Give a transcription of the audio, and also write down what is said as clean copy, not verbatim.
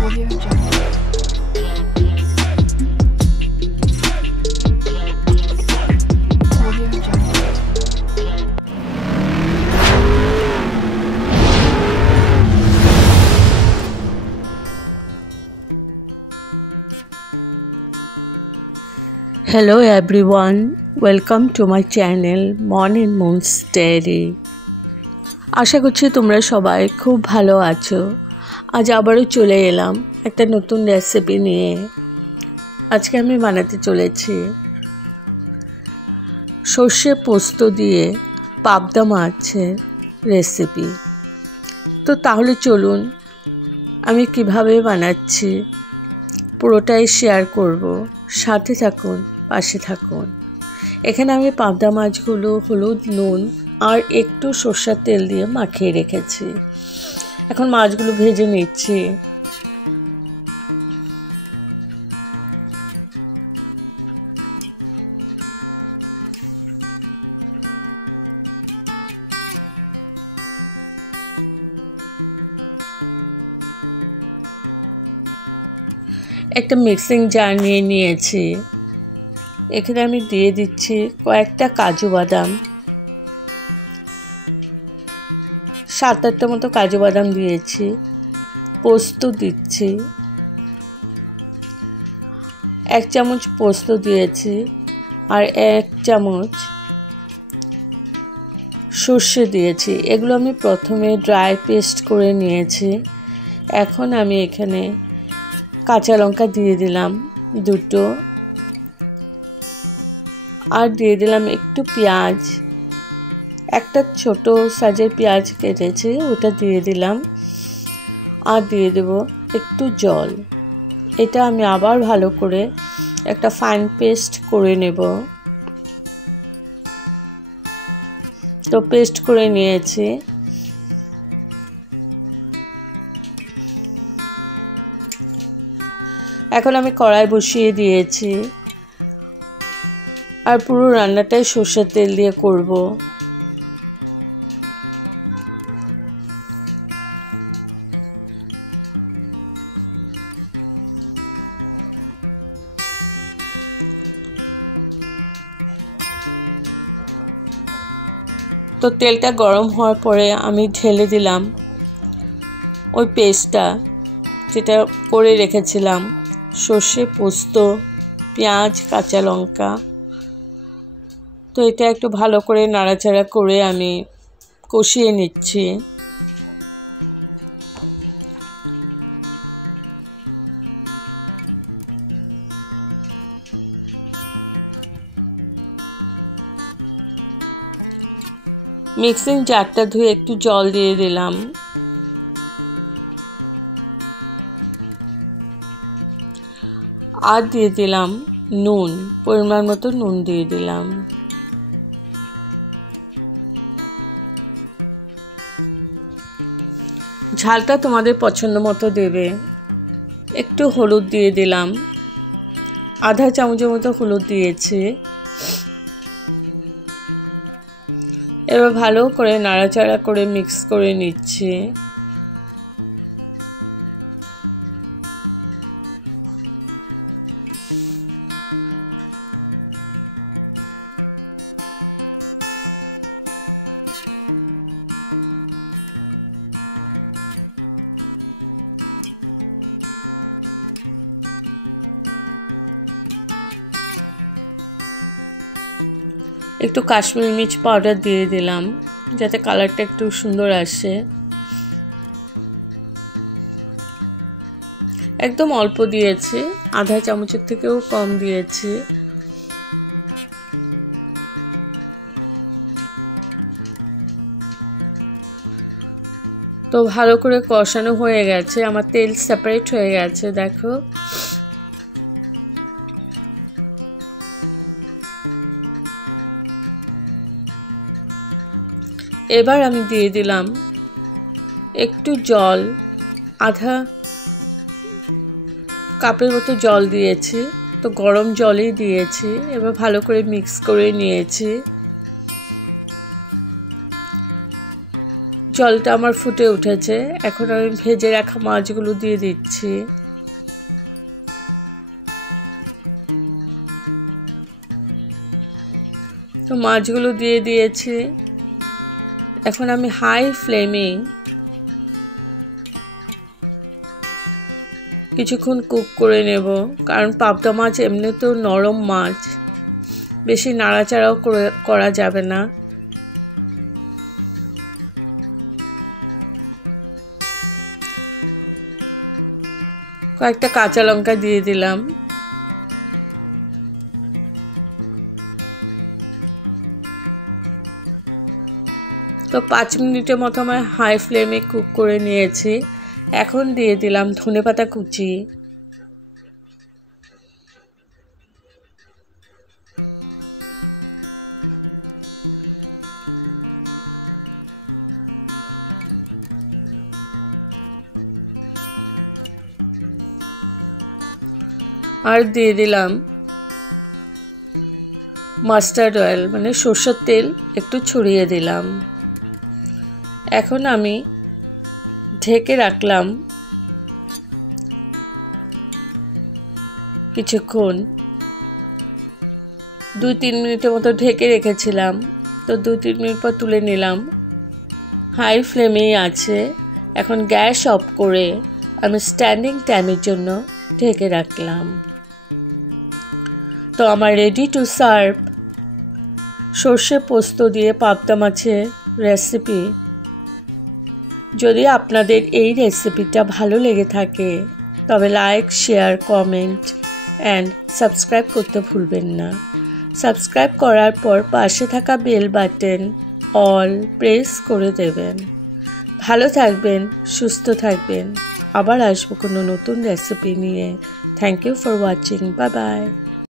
Audio Jungle. Audio Jungle. Hello everyone, welcome to my channel Morning Moon's Diary. আশা করছি তোমরা সবাই খুব ভালো আছো। আজ আবারও চলে এলাম একটা নতুন রেসিপি নিয়ে। আজকে আমি বানাতে চলেছি সর্ষে পোস্ত দিয়ে পাবদা মাছের রেসিপি। তো তাহলে চলুন আমি কিভাবে বানাচ্ছি পুরোটাই শেয়ার করব, সাথে থাকুন, পাশে থাকুন। এখানে আমি পাবদা মাছগুলো হলুদ, নুন আর একটু সরষের তেল দিয়ে মাখিয়ে রেখেছি। এখন মাছগুলো ভেজে নিচ্ছি। একটা মিক্সিং জার নিয়ে নিয়েছি। এখানে আমি দিয়ে দিচ্ছি কয়েকটা কাজু বাদাম, 7-8টা মতো কাজু বাদাম দিয়েছি। পোস্ত দিচ্ছি, 1 চামচ পোস্ত দিয়েছি আর 1 চামচ সর্ষে দিয়েছি। এগুলো আমি প্রথমে ড্রাই পেস্ট করে নিয়েছি। এখন আমি এখানে কাঁচা লঙ্কা দিয়ে দিলাম 2টো, আর দিয়ে দিলাম একটু পেঁয়াজ, একটা ছোট সাইজের পেঁয়াজ কেটেছি ওটা দিয়ে দিলাম, আর দিয়ে দেব একটু জল। এটা আমি আবার ভালো করে একটা ফাইন পেস্ট করে নেব। তো পেস্ট করে নিয়েছি। এখন আমি কড়াই বসিয়ে দিয়েছি আর পুরো রান্নাটাই সরষের তেল দিয়ে করব। তো তেলটা গরম হওয়ার পরে আমি ঢেলে দিলাম ওই পেস্টটা যেটা করে রেখেছিলাম, সর্ষে, পোস্ত, পেঁয়াজ, কাঁচা লঙ্কা। তো এটা একটু ভালো করে নাড়াচাড়া করে আমি কষিয়ে নিচ্ছি। মিক্সিং জারটা ধুয়ে একটু জল দিয়ে দিলাম। আর দিয়ে দিলাম নুন, পরিমাণ মতো নুন দিয়ে দিলাম। ঝালটা তোমাদের পছন্দ মতো দেবে। একটু হলুদ দিয়ে দিলাম, আধা চামচের মতো হলুদ দিয়েছি। এবার ভালো করে নাড়াচাড়া করে মিক্স করে নিচ্ছি। একটু কাশ্মীরি মির্চ পাউডার দিয়ে দিলাম যাতে কালারটা একটু সুন্দর আসে। একদম অল্প দিয়েছি, আধা চামচের থেকেও কম দিয়েছি। তো ভালো করে কষানো হয়ে গেছে, আমার তেল সেপারেট হয়ে গেছে দেখো। এবার আমি দিয়ে দিলাম একটু জল, আধা কাপের মতো জল দিয়েছি। তো গরম জলই দিয়েছি। এবার ভালো করে মিক্স করে নিয়েছি। জলটা আমার ফুটে উঠেছে। এখন আমি ভেজে রাখা মাছগুলো দিয়ে দিচ্ছি। তো মাছগুলো দিয়ে দিয়েছি। এখন আমি হাই ফ্লেমে কিছুক্ষণ কুক করে নেব, কারণ পাবদা মাছ এমনিতেও নরম মাছ, বেশি নাড়াচাড়াও করা যাবে না। কয়েকটা কাঁচা লঙ্কা দিয়ে দিলাম। তো 5 মিনিটের মতো আমি হাই ফ্লেমে কুক করে নিয়েছি। এখন দিয়ে দিলাম ধনেপাতা কুচি, আর দিয়ে দিলাম মাস্টার্ড অয়েল, মানে সরষের তেল একটু ছড়িয়ে দিলাম। এখন আমি ঢেকে রাখলাম কিছুক্ষণ, 2-3 মিনিটের মতো ঢেকে রেখেছিলাম। তো 2-3 মিনিট পর তুলে নিলাম। হাই ফ্লেমেই আছে। এখন গ্যাস অফ করে আমি স্ট্যান্ডিং টাইমের জন্য ঢেকে রাখলাম। তো আমার রেডি টু সার্ভ সর্ষে পোস্ত দিয়ে পাবদা মাছের রেসিপি। যদি আপনাদের এই রেসিপিটা ভালো লেগে থাকে তবে like, share, comment and subscribe করতে ভুলবেন না। সাবস্ক্রাইব করার পর পাশে থাকা বেল বাটন অল প্রেস করে দেবেন। ভালো থাকবেন, সুস্থ থাকবেন। আবার আসবো কোনো নতুন রেসিপি নিয়ে। Thank you for watching. Bye by.